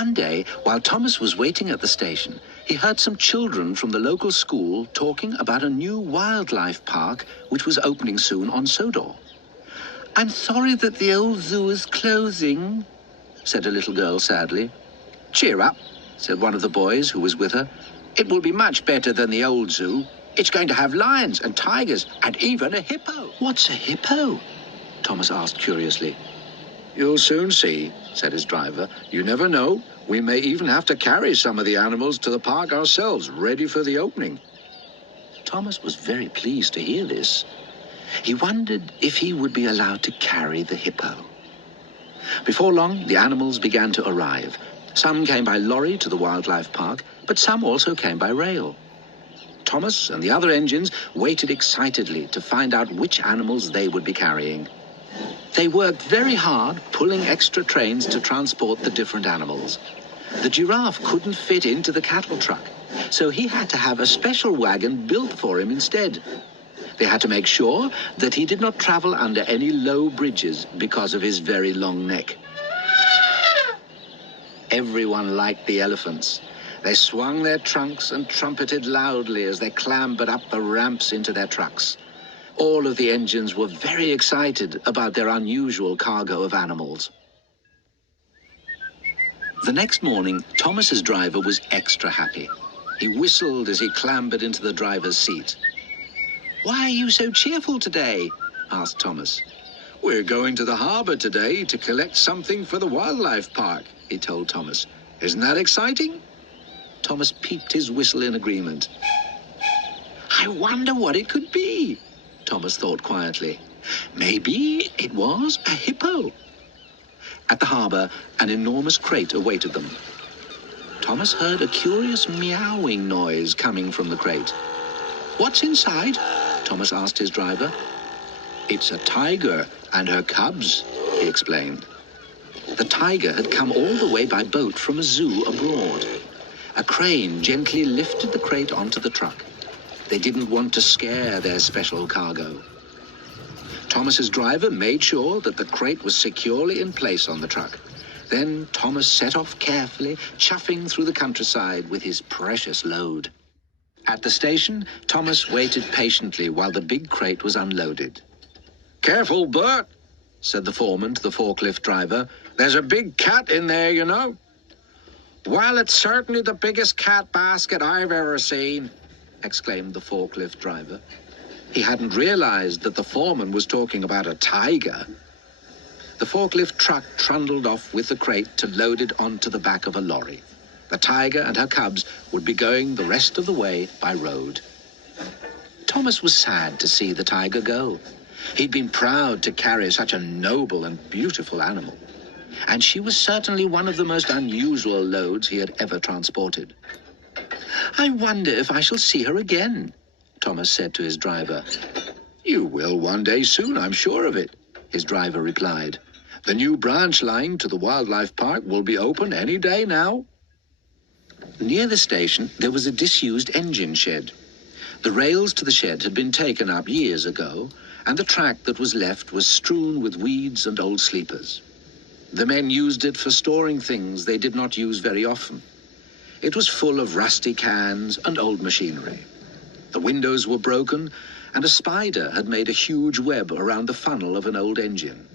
One day, while Thomas was waiting at the station, he heard some children from the local school talking about a new wildlife park which was opening soon on Sodor. "I'm sorry that the old zoo is closing," said a little girl sadly. "Cheer up," said one of the boys who was with her. "It will be much better than the old zoo. It's going to have lions and tigers and even a hippo." "What's a hippo?" Thomas asked curiously. "You'll soon see," said his driver. "You never know. We may even have to carry some of the animals to the park ourselves, ready for the opening." Thomas was very pleased to hear this. He wondered if he would be allowed to carry the hippo. Before long, the animals began to arrive. Some came by lorry to the wildlife park, but some also came by rail. Thomas and the other engines waited excitedly to find out which animals they would be carrying. They worked very hard, pulling extra trains to transport the different animals. The giraffe couldn't fit into the cattle truck, so he had to have a special wagon built for him instead. They had to make sure that he did not travel under any low bridges because of his very long neck. Everyone liked the elephants. They swung their trunks and trumpeted loudly as they clambered up the ramps into their trucks. All of the engines were very excited about their unusual cargo of animals. The next morning, Thomas's driver was extra happy. He whistled as he clambered into the driver's seat. "Why are you so cheerful today?" asked Thomas. "We're going to the harbor today to collect something for the wildlife park," he told Thomas. "Isn't that exciting?" Thomas peeped his whistle in agreement. "I wonder what it could be," Thomas thought quietly. Maybe it was a hippo. At the harbor, an enormous crate awaited them. Thomas heard a curious meowing noise coming from the crate. "What's inside?" Thomas asked his driver. "It's a tiger and her cubs," he explained. The tiger had come all the way by boat from a zoo abroad. A crane gently lifted the crate onto the truck. They didn't want to scare their special cargo. Thomas's driver made sure that the crate was securely in place on the truck. Then Thomas set off carefully, chuffing through the countryside with his precious load. At the station, Thomas waited patiently while the big crate was unloaded. "Careful, Bert," said the foreman to the forklift driver. "There's a big cat in there, you know." "Well, it's certainly the biggest cat basket I've ever seen," exclaimed the forklift driver. He hadn't realized that the foreman was talking about a tiger. The forklift truck trundled off with the crate to load it onto the back of a lorry. The tiger and her cubs would be going the rest of the way by road. Thomas was sad to see the tiger go. He'd been proud to carry such a noble and beautiful animal. And she was certainly one of the most unusual loads he had ever transported. "I wonder if I shall see her again," Thomas said to his driver. "You will one day soon, I'm sure of it," his driver replied. "The new branch line to the wildlife park will be open any day now." Near the station, there was a disused engine shed. The rails to the shed had been taken up years ago, and the track that was left was strewn with weeds and old sleepers. The men used it for storing things they did not use very often. It was full of rusty cans and old machinery. The windows were broken, and a spider had made a huge web around the funnel of an old engine.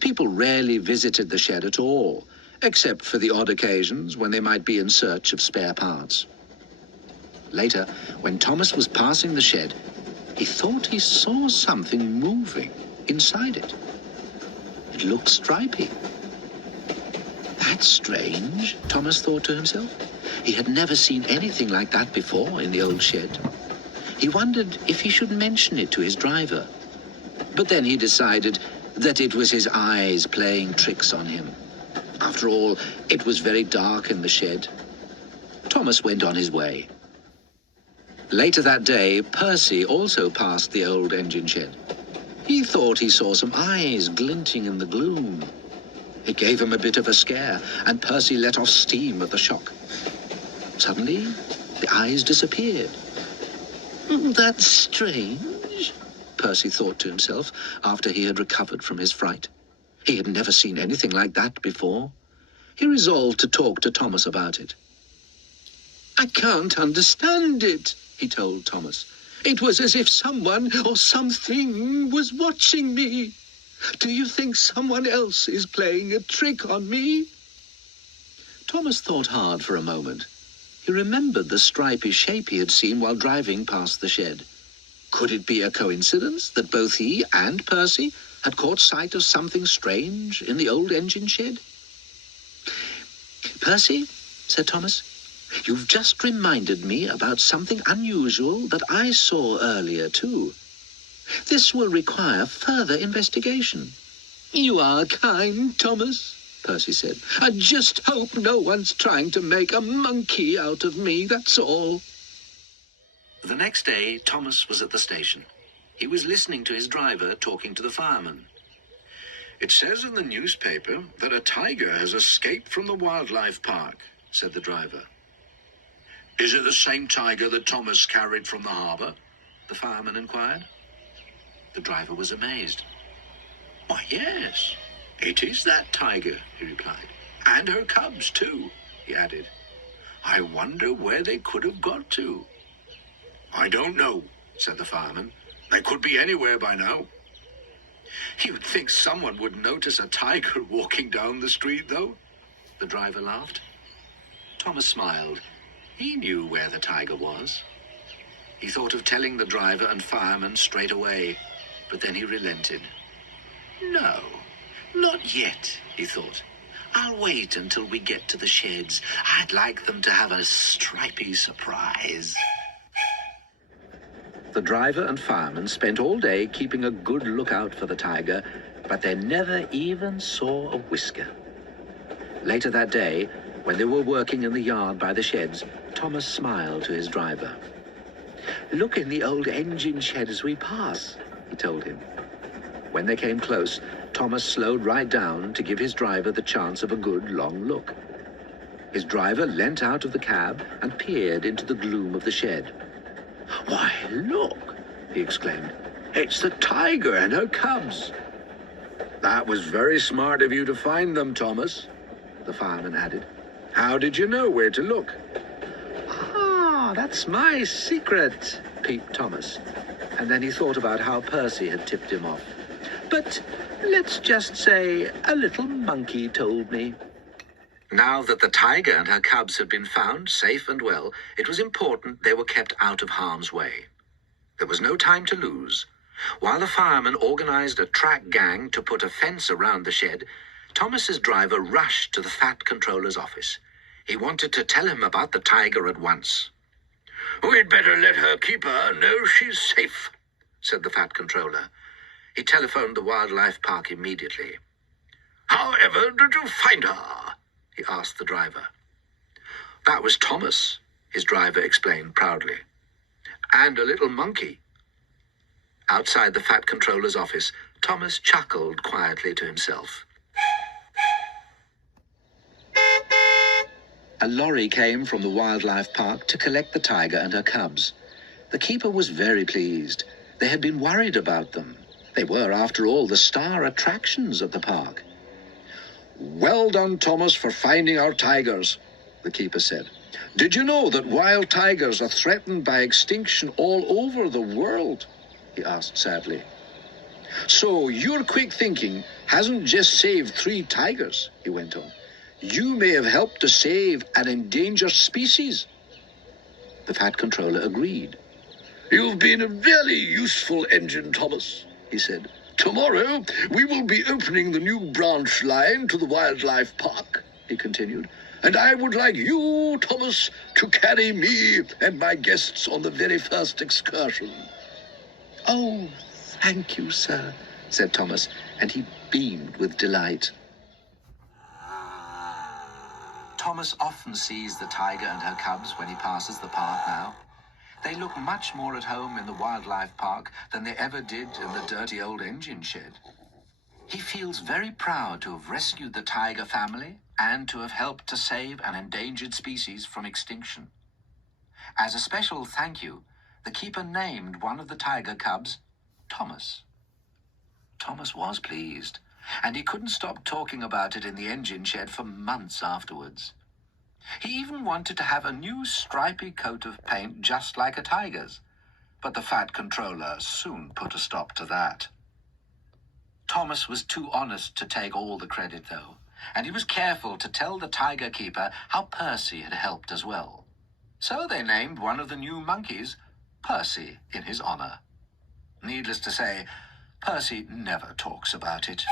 People rarely visited the shed at all, except for the odd occasions when they might be in search of spare parts. Later, when Thomas was passing the shed, he thought he saw something moving inside it. It looked stripy. "That's strange," Thomas thought to himself. He had never seen anything like that before in the old shed. He wondered if he should mention it to his driver. But then he decided that it was his eyes playing tricks on him. After all, it was very dark in the shed. Thomas went on his way. Later that day, Percy also passed the old engine shed. He thought he saw some eyes glinting in the gloom. It gave him a bit of a scare, and Percy let off steam at the shock. Suddenly, the eyes disappeared. "That's strange," Percy thought to himself after he had recovered from his fright. He had never seen anything like that before. He resolved to talk to Thomas about it. "I can't understand it," he told Thomas. "It was as if someone or something was watching me. Do you think someone else is playing a trick on me?" Thomas thought hard for a moment. He remembered the stripy shape he had seen while driving past the shed. Could it be a coincidence that both he and Percy had caught sight of something strange in the old engine shed? "Percy," said Thomas, "you've just reminded me about something unusual that I saw earlier, too. This will require further investigation." "You are kind, Thomas," Percy said. "I just hope no one's trying to make a monkey out of me, that's all." The next day, Thomas was at the station. He was listening to his driver talking to the fireman. "It says in the newspaper that a tiger has escaped from the wildlife park," said the driver. "Is it the same tiger that Thomas carried from the harbour?" the fireman inquired. The driver was amazed. "Why, yes, it is that tiger," he replied. "And her cubs, too," he added. "I wonder where they could have got to." "I don't know," said the fireman. "They could be anywhere by now." "You'd think someone would notice a tiger walking down the street, though," the driver laughed. Thomas smiled. He knew where the tiger was. He thought of telling the driver and fireman straight away, but then he relented. "No, not yet," he thought. "I'll wait until we get to the sheds. I'd like them to have a stripy surprise." The driver and fireman spent all day keeping a good lookout for the tiger, but they never even saw a whisker. Later that day, when they were working in the yard by the sheds, Thomas smiled to his driver. "Look in the old engine shed as we pass," he told him. When they came close, Thomas slowed right down to give his driver the chance of a good long look. His driver leant out of the cab and peered into the gloom of the shed. "Why, look," he exclaimed. "It's the tiger and her cubs." "That was very smart of you to find them, Thomas," the fireman added. "How did you know where to look?" "Ah, that's my secret," peeped Thomas. And then he thought about how Percy had tipped him off. "But let's just say a little monkey told me." Now that the tiger and her cubs had been found safe and well, it was important they were kept out of harm's way. There was no time to lose. While the fireman organized a track gang to put a fence around the shed, Thomas's driver rushed to the Fat Controller's office. He wanted to tell him about the tiger at once. "We'd better let her keeper know she's safe," said the Fat Controller. He telephoned the wildlife park immediately. "However did you find her?" he asked the driver. "That was Thomas," his driver explained proudly. "And a little monkey." Outside the Fat Controller's office, Thomas chuckled quietly to himself. A lorry came from the wildlife park to collect the tiger and her cubs. The keeper was very pleased. They had been worried about them. They were, after all, the star attractions of the park. "Well done, Thomas, for finding our tigers," the keeper said. "Did you know that wild tigers are threatened by extinction all over the world?" he asked sadly. "So your quick thinking hasn't just saved 3 tigers," he went on. "You may have helped to save an endangered species." The Fat Controller agreed. "You've been a very useful engine, Thomas," he said. "Tomorrow we will be opening the new branch line to the wildlife park," he continued. "And I would like you, Thomas, to carry me and my guests on the very first excursion." "Oh, thank you, sir," said Thomas, and he beamed with delight. Thomas often sees the tiger and her cubs when he passes the park now. They look much more at home in the wildlife park than they ever did in the dirty old engine shed. He feels very proud to have rescued the tiger family and to have helped to save an endangered species from extinction. As a special thank you, the keeper named one of the tiger cubs Thomas. Thomas was pleased. and he couldn't stop talking about it in the engine shed for months afterwards. He even wanted to have a new stripy coat of paint just like a tiger's, but the fat controller soon put a stop to that. Thomas was too honest to take all the credit, though, and he was careful to tell the tiger keeper how Percy had helped as well. So they named one of the new monkeys Percy in his honor. Needless to say, Percy never talks about it.